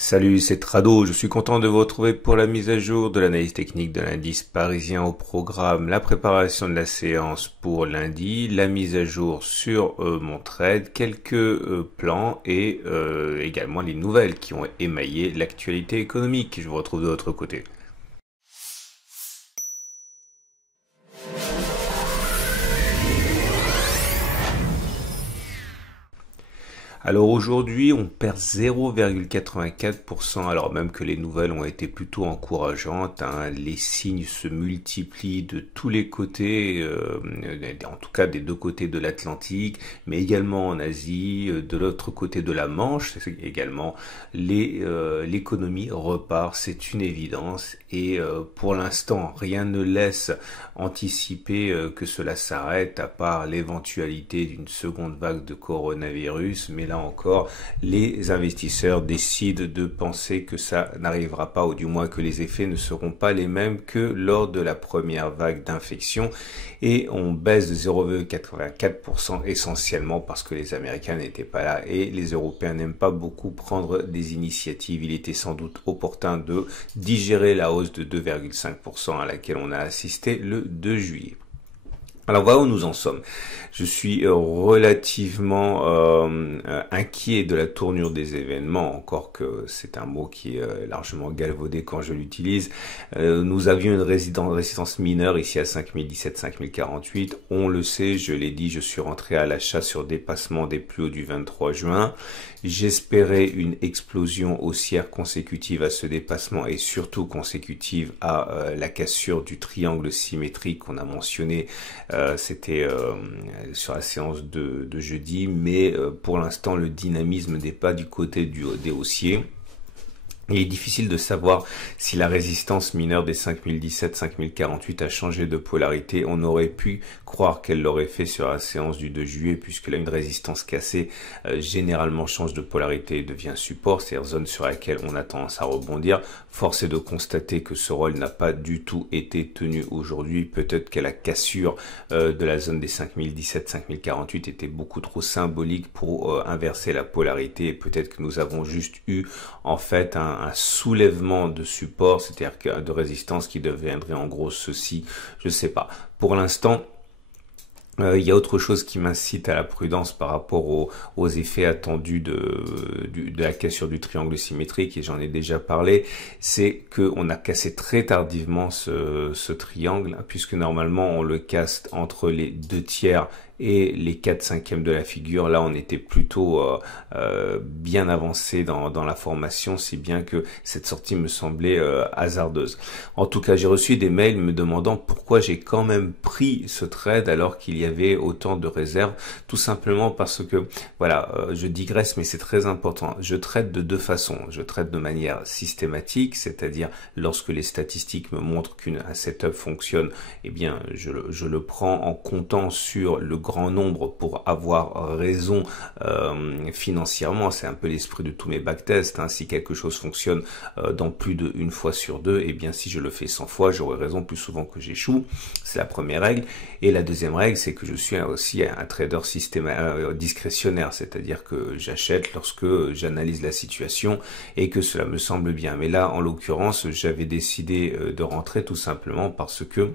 Salut, c'est Trado, je suis content de vous retrouver pour la mise à jour de l'analyse technique de l'indice parisien au programme, la préparation de la séance pour lundi, la mise à jour sur mon trade, quelques plans et également les nouvelles qui ont émaillé l'actualité économique. Je vous retrouve de l'autre côté. Alors aujourd'hui, on perd 0,84%, alors même que les nouvelles ont été plutôt encourageantes, hein. Les signes se multiplient de tous les côtés, en tout cas des deux côtés de l'Atlantique, mais également en Asie, de l'autre côté de la Manche, également l'économie repart, c'est une évidence, et pour l'instant, rien ne laisse anticiper que cela s'arrête, à part l'éventualité d'une seconde vague de coronavirus, mais là encore, les investisseurs décident de penser que ça n'arrivera pas, ou du moins que les effets ne seront pas les mêmes que lors de la première vague d'infection, et on baisse de 0,84% essentiellement parce que les Américains n'étaient pas là et les Européens n'aiment pas beaucoup prendre des initiatives. Il était sans doute opportun de digérer la hausse de 2,5% à laquelle on a assisté le 2 juillet. Alors voilà où nous en sommes. Je suis relativement inquiet de la tournure des événements, encore que c'est un mot qui est largement galvaudé quand je l'utilise. Nous avions une résistance mineure ici à 5017, 5048. On le sait, je l'ai dit, je suis rentré à l'achat sur dépassement des plus hauts du 23 juin. J'espérais une explosion haussière consécutive à ce dépassement et surtout consécutive à la cassure du triangle symétrique qu'on a mentionné. C'était sur la séance de jeudi, mais pour l'instant le dynamisme n'est pas du côté des haussiers. Il est difficile de savoir si la résistance mineure des 5017-5048 a changé de polarité. On aurait pu croire qu'elle l'aurait fait sur la séance du 2 juillet, puisque là, une résistance cassée généralement change de polarité et devient support, c'est-à-dire zone sur laquelle on a tendance à rebondir. Force est de constater que ce rôle n'a pas du tout été tenu aujourd'hui. Peut-être que la cassure de la zone des 5017-5048 était beaucoup trop symbolique pour inverser la polarité, et peut-être que nous avons juste eu en fait un soulèvement de support, c'est-à-dire de résistance qui deviendrait en gros ceci, je sais pas. Pour l'instant, il y a autre chose qui m'incite à la prudence par rapport aux effets attendus de la cassure du triangle symétrique, et j'en ai déjà parlé, c'est qu'on a cassé très tardivement ce triangle, puisque normalement on le casse entre les 2/3 et les 4/5 de la figure. Là, on était plutôt bien avancé dans la formation, si bien que cette sortie me semblait hasardeuse. En tout cas, j'ai reçu des mails me demandant pourquoi j'ai quand même pris ce trade alors qu'il y avait autant de réserves. Tout simplement parce que, voilà, je digresse, mais c'est très important. Je trade de deux façons. Je trade de manière systématique, c'est-à-dire lorsque les statistiques me montrent qu'un setup fonctionne, eh bien, je le prends en comptant sur le grand nombre pour avoir raison financièrement. C'est un peu l'esprit de tous mes backtests, hein. Si quelque chose fonctionne dans plus d'une fois sur deux, et bien si je le fais 100 fois, j'aurai raison plus souvent que j'échoue. C'est la première règle. Et la deuxième règle, c'est que je suis aussi un trader discrétionnaire, c'est-à-dire que j'achète lorsque j'analyse la situation et que cela me semble bien. Mais là, en l'occurrence, j'avais décidé de rentrer tout simplement parce que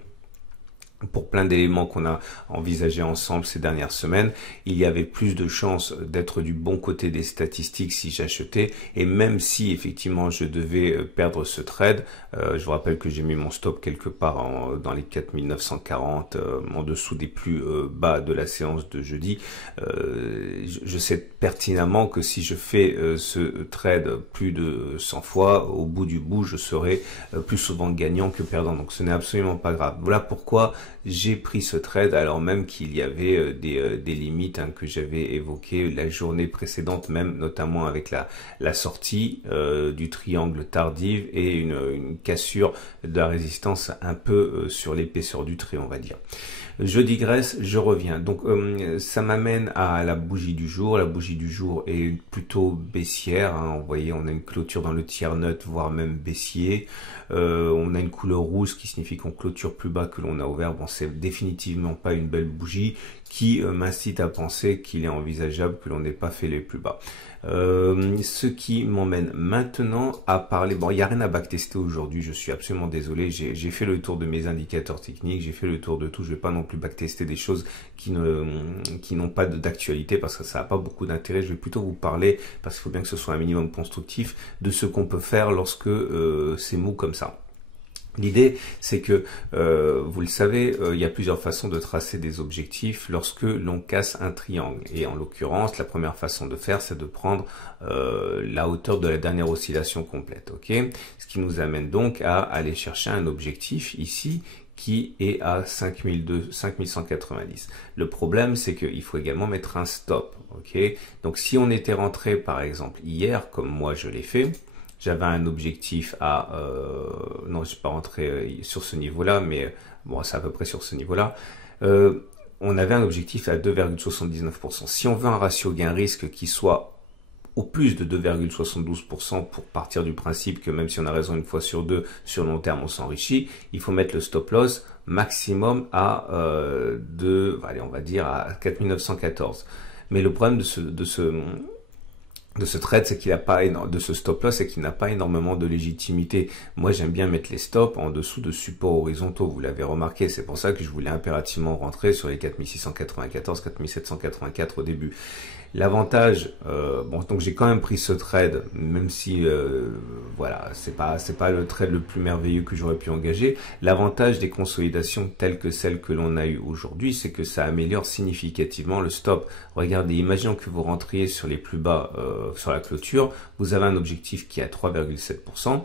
pour plein d'éléments qu'on a envisagés ensemble ces dernières semaines, il y avait plus de chances d'être du bon côté des statistiques si j'achetais, et même si effectivement je devais perdre ce trade, je vous rappelle que j'ai mis mon stop quelque part dans les 4940, en dessous des plus bas de la séance de jeudi. Je sais pertinemment que si je fais ce trade plus de 100 fois, au bout du bout, je serai plus souvent gagnant que perdant, donc ce n'est absolument pas grave. Voilà pourquoi j'ai pris ce trade alors même qu'il y avait des limites, hein, que j'avais évoquées la journée précédente, même notamment avec la sortie du triangle tardive et une cassure de la résistance un peu sur l'épaisseur du trait, on va dire. Je digresse, je reviens. Donc ça m'amène à la bougie du jour. La bougie du jour est plutôt baissière, hein. Vous voyez, on a une clôture dans le tiers nut, voire même baissier. On a une couleur rouge, ce qui signifie qu'on clôture plus bas que l'on a ouvert. Bon, bon, c'est définitivement pas une belle bougie qui m'incite à penser qu'il est envisageable que l'on n'ait pas fait les plus bas. Ce qui m'emmène maintenant à parler, bon, il n'y a rien à backtester aujourd'hui, je suis absolument désolé, j'ai fait le tour de mes indicateurs techniques, j'ai fait le tour de tout, je vais pas non plus backtester des choses qui n'ont pas d'actualité parce que ça n'a pas beaucoup d'intérêt, je vais plutôt vous parler, parce qu'il faut bien que ce soit un minimum constructif, de ce qu'on peut faire lorsque c'est mou comme ça. L'idée, c'est que, vous le savez, il y a plusieurs façons de tracer des objectifs lorsque l'on casse un triangle. Et en l'occurrence, la première façon de faire, c'est de prendre la hauteur de la dernière oscillation complète. Ok, ce qui nous amène donc à aller chercher un objectif ici qui est à 5190. Le problème, c'est qu'il faut également mettre un stop. Ok, donc si on était rentré, par exemple, hier, comme moi je l'ai fait, j'avais un objectif à... non, je ne suis pas rentré sur ce niveau-là, mais bon, c'est à peu près sur ce niveau-là. On avait un objectif à 2,79%. Si on veut un ratio gain-risque qui soit au plus de 2,72% pour partir du principe que même si on a raison une fois sur deux, sur long terme, on s'enrichit, il faut mettre le stop loss maximum à allez, on va dire à 4914. Mais le problème de ce trade, c'est qu'il n'a pas de ce stop loss, c'est qu'il n'a pas énormément de légitimité. Moi, j'aime bien mettre les stops en dessous de supports horizontaux. Vous l'avez remarqué. C'est pour ça que je voulais impérativement rentrer sur les 4694, 4784 au début. L'avantage, bon, donc j'ai quand même pris ce trade, même si voilà, c'est pas le trade le plus merveilleux que j'aurais pu engager. L'avantage des consolidations telles que celles que l'on a eues aujourd'hui, c'est que ça améliore significativement le stop. Regardez, imaginons que vous rentriez sur les plus bas sur la clôture, vous avez un objectif qui est à 3,7%.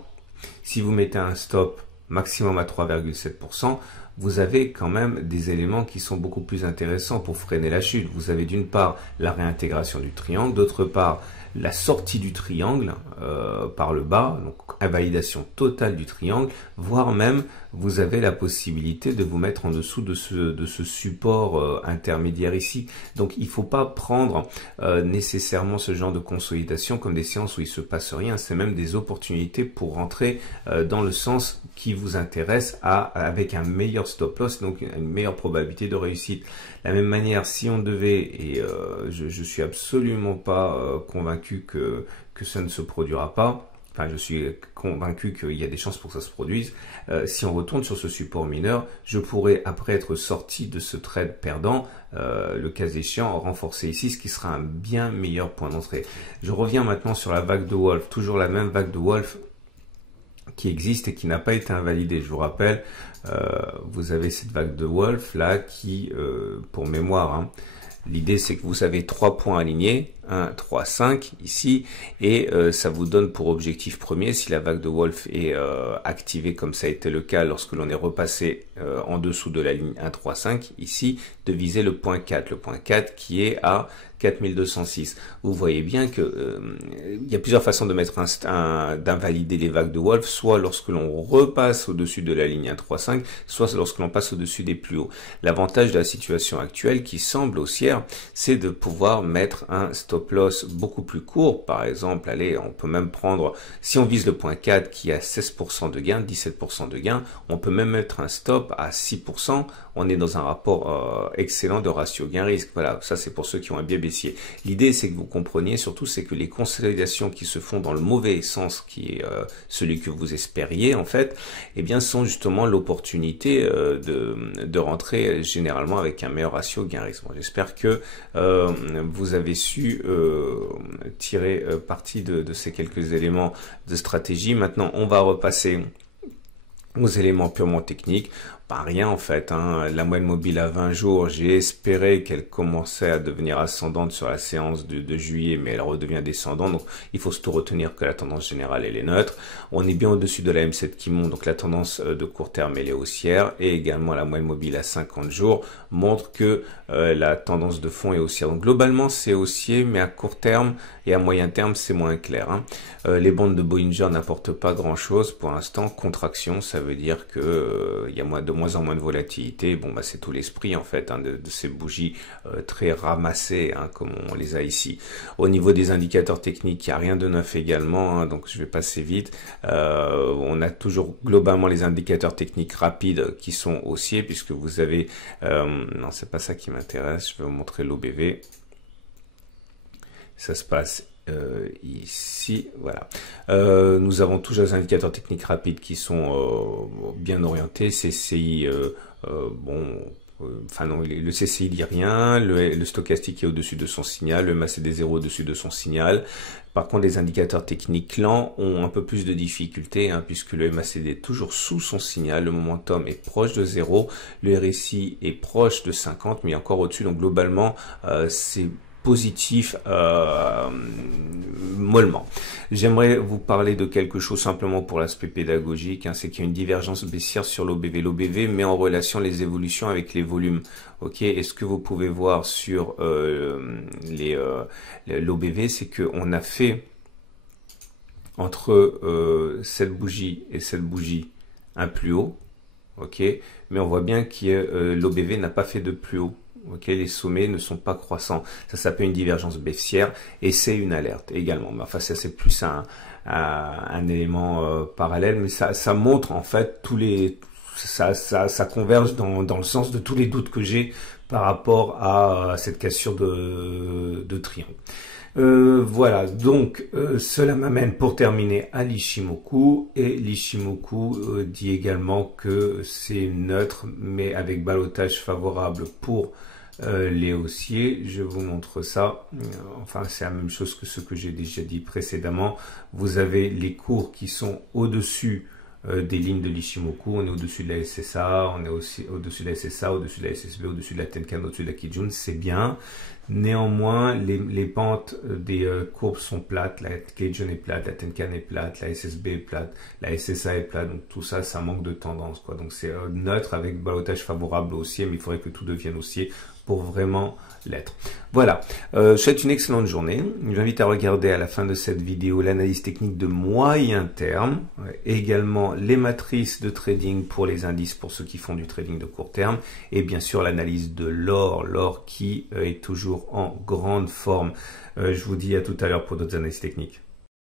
Si vous mettez un stop maximum à 3,7%, vous avez quand même des éléments qui sont beaucoup plus intéressants pour freiner la chute. Vous avez d'une part la réintégration du triangle, d'autre part la sortie du triangle par le bas, donc invalidation totale du triangle, voire même vous avez la possibilité de vous mettre en dessous de ce support intermédiaire ici. Donc il ne faut pas prendre nécessairement ce genre de consolidation comme des séances où il ne se passe rien, c'est même des opportunités pour rentrer dans le sens qui vous intéresse avec un meilleur stop loss, donc une meilleure probabilité de réussite. De la même manière, si on devait, et je suis absolument pas convaincu que ça ne se produira pas, enfin je suis convaincu qu'il y a des chances pour que ça se produise, si on retourne sur ce support mineur, je pourrais après être sorti de ce trade perdant, le cas échéant renforcer ici, ce qui sera un bien meilleur point d'entrée. Je reviens maintenant sur la vague de Wolf, toujours la même vague de Wolf qui existe et qui n'a pas été invalidée. Je vous rappelle, vous avez cette vague de Wolf là qui, pour mémoire, hein, l'idée c'est que vous avez 3 points alignés, 1, 3, 5 ici, et ça vous donne pour objectif premier, si la vague de Wolf est activée comme ça a été le cas lorsque l'on est repassé en dessous de la ligne 1, 3, 5, ici, de viser le point 4. Le point 4 qui est à 4206. Vous voyez bien que il y a plusieurs façons de mettre d'invalider les vagues de Wolf, soit lorsque l'on repasse au-dessus de la ligne 1.35, soit lorsque l'on passe au-dessus des plus hauts. L'avantage de la situation actuelle, qui semble haussière, c'est de pouvoir mettre un stop loss beaucoup plus court. Par exemple, allez, on peut même prendre, si on vise le point 4 qui a 16% de gain, 17% de gain, on peut même mettre un stop à 6%. On est dans un rapport excellent de ratio gain-risque. Voilà, ça c'est pour ceux qui ont un biais baissier. L'idée c'est que vous compreniez surtout, c'est que les consolidations qui se font dans le mauvais sens, qui est celui que vous espériez en fait, eh bien sont justement l'opportunité de rentrer généralement avec un meilleur ratio gain-risque. Bon, j'espère que vous avez su tirer parti de ces quelques éléments de stratégie. Maintenant, on va repasser aux éléments purement techniques. Pas rien en fait, hein. La moyenne mobile à 20 jours, j'ai espéré qu'elle commençait à devenir ascendante sur la séance de juillet, mais elle redevient descendante, donc il faut surtout retenir que la tendance générale elle est neutre. On est bien au-dessus de la M7 qui monte, donc la tendance de court terme elle est haussière, et également la moyenne mobile à 50 jours montre que la tendance de fond est haussière. Donc globalement c'est haussier, mais à court terme et à moyen terme c'est moins clair, hein. Les bandes de Bollinger n'apportent pas grand chose pour l'instant, contraction, ça veut dire que il y a de moins en moins de volatilité. Bon, bah, c'est tout l'esprit en fait hein, de ces bougies très ramassées, hein, comme on les a ici. Au niveau des indicateurs techniques, il n'y a rien de neuf également, hein, donc je vais passer vite. On a toujours globalement les indicateurs techniques rapides qui sont haussiers, puisque vous avez... non, c'est pas ça qui m'intéresse, je vais vous montrer l'OBV. Ça se passe ici, voilà. Nous avons toujours les indicateurs techniques rapides qui sont bien orientés. CCI, bon, enfin non, le CCI dit rien, le stochastique est au-dessus de son signal, le MACD 0 au-dessus de son signal. Par contre, les indicateurs techniques lents ont un peu plus de difficultés, hein, puisque le MACD est toujours sous son signal, le momentum est proche de 0, le RSI est proche de 50, mais encore au-dessus, donc globalement, c'est positif mollement. J'aimerais vous parler de quelque chose simplement pour l'aspect pédagogique, hein, c'est qu'il y a une divergence baissière sur l'OBV. L'OBV met en relation les évolutions avec les volumes. Ok, et ce que vous pouvez voir sur l'OBV, c'est qu'on a fait entre cette bougie et cette bougie un plus haut, ok, mais on voit bien que l'OBV n'a pas fait de plus haut. Ok, les sommets ne sont pas croissants. Ça s'appelle une divergence baissière et c'est une alerte également. Mais enfin, ça c'est plus un élément parallèle, mais ça montre en fait ça converge dans le sens de tous les doutes que j'ai par rapport à cette cassure de triangle. Voilà, donc cela m'amène pour terminer à l'Ichimoku, et l'Ichimoku dit également que c'est neutre mais avec ballottage favorable pour les haussiers. Je vous montre ça, enfin c'est la même chose que ce que j'ai déjà dit précédemment. Vous avez les cours qui sont au-dessus des lignes de l'Ichimoku, on est au-dessus de la SSA, on est aussi au-dessus de la SSA, au-dessus de la SSB, au-dessus de la Tenkan, au-dessus de la Kijun, c'est bien. Néanmoins, les pentes des courbes sont plates, la Kijun est plate, la Tenkan est plate, la SSB est plate, la SSA est plate, donc tout ça, ça manque de tendance, quoi. Donc c'est neutre avec ballottage favorable haussier, mais il faudrait que tout devienne haussier pour vraiment l'être. Voilà, je souhaite une excellente journée. Je vous invite à regarder à la fin de cette vidéo l'analyse technique de moyen terme, également les matrices de trading pour les indices pour ceux qui font du trading de court terme, et bien sûr l'analyse de l'or qui est toujours en grande forme. Je vous dis à tout à l'heure pour d'autres analyses techniques.